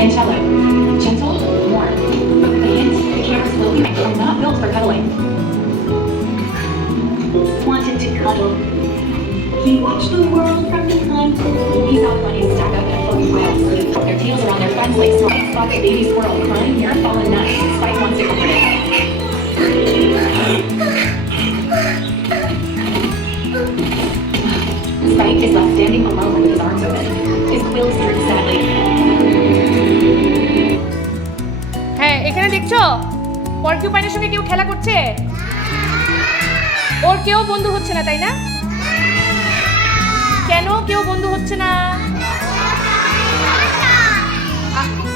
and shallow. Gentle, warm. But with a hint, the cameras will be are not built for cuddling. Wanted to cuddle. He watched the world from behind. He saw bunnies stack up in a floating pile of sleep. Their tails around their fronts like Spike spots a baby squirrel crying near a fallen nut. Spike wants to comfort it. Spike is left standing alone with his arms open. His quills droop sadly. হ্যাঁ, এখানে দেখছো পর্কিউপাইনের সঙ্গে কেউ খেলা করছে? ওর কেউ বন্ধু হচ্ছে না, তাই না? কেন কেউ বন্ধু হচ্ছে না?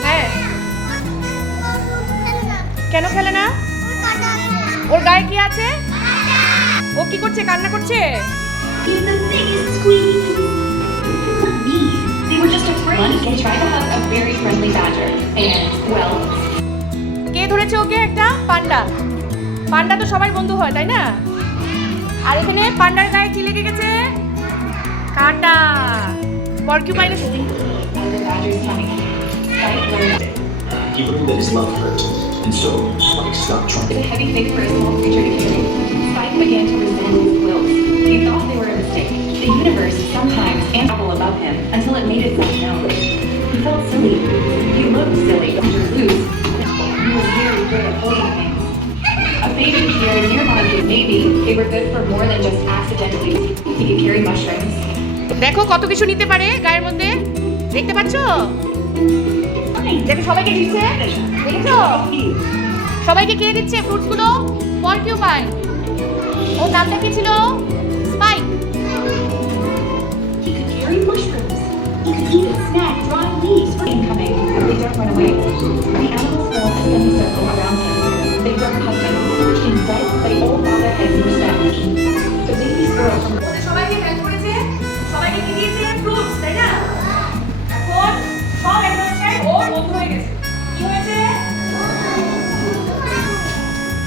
হ্যাঁ, কেন খেলে না? ওর গায়ে কি আছে? ও কি করছে? কান্না করছে? He's the biggest squeak. Not me. They were just afraid. They tried to hug a very friendly badger, and, well, কে ধরেছে ওকে? একটা পান্ডা। পান্ডা তো সবাই বন্ধু হয়, তাই না? আর এখানে পান্ডার গায়ে কি লেগে গেছে? কাঁটা। পর্কিউপাইনের as the badger's tummy. Spike learned He learned that his love hurt, and so Spike stopped it's trying. a heavy thing for a small creature to carry. Spike began to resent his quills. He thought they were a mistake. The universe sometimes amble above him until it made itself known. He felt silly. You looked silly, but you're loose. You were very good at holding things. A baby carried nearby his baby. They were good for more than just accidentally. He could carry mushrooms. দেখো কত কিছু নিতে পারে গায়ের মধ্যে। দেখতে পাচ্ছ? দেখো সবাইকে দিচ্ছে। দেখেছো? সবাইকে কে দিচ্ছে ফ্রুটসগুলো? পর্কিউপাইন। ওর নামটা কি ছিল? Spike. He could carry mushrooms. He could eat and snack dry leaves. Incoming. They don't run away. The animals form a semicircle around him. They don't hug him. Instead, they all bow their heads in respect. The baby squirrel from ওদের সবাইকে help করেছে, সবাইকে কি দিয়েছে? Fruits, তাই না? এখন সব অ্যানিমালসটাই ওর বন্ধু হয়ে গেছে। কি হয়েছে?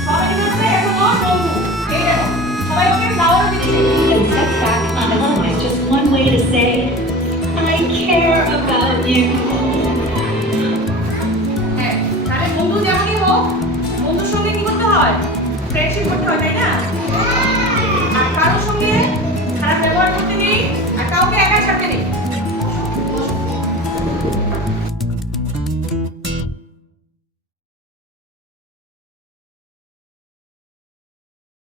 সব অ্যানিমালসটাই এখন ওর বন্ধু। এই দেখো, সবাই ওকে ফ্লাওয়ার দিচ্ছে। And steps back on a hug is just one way to say, I care about you. হ্যাঁ, তাহলে বন্ধু যেমনই হোক, বন্ধুর সঙ্গে কি করতে হয়? ফ্রেন্ডশিপ করতে হয়, তাই না?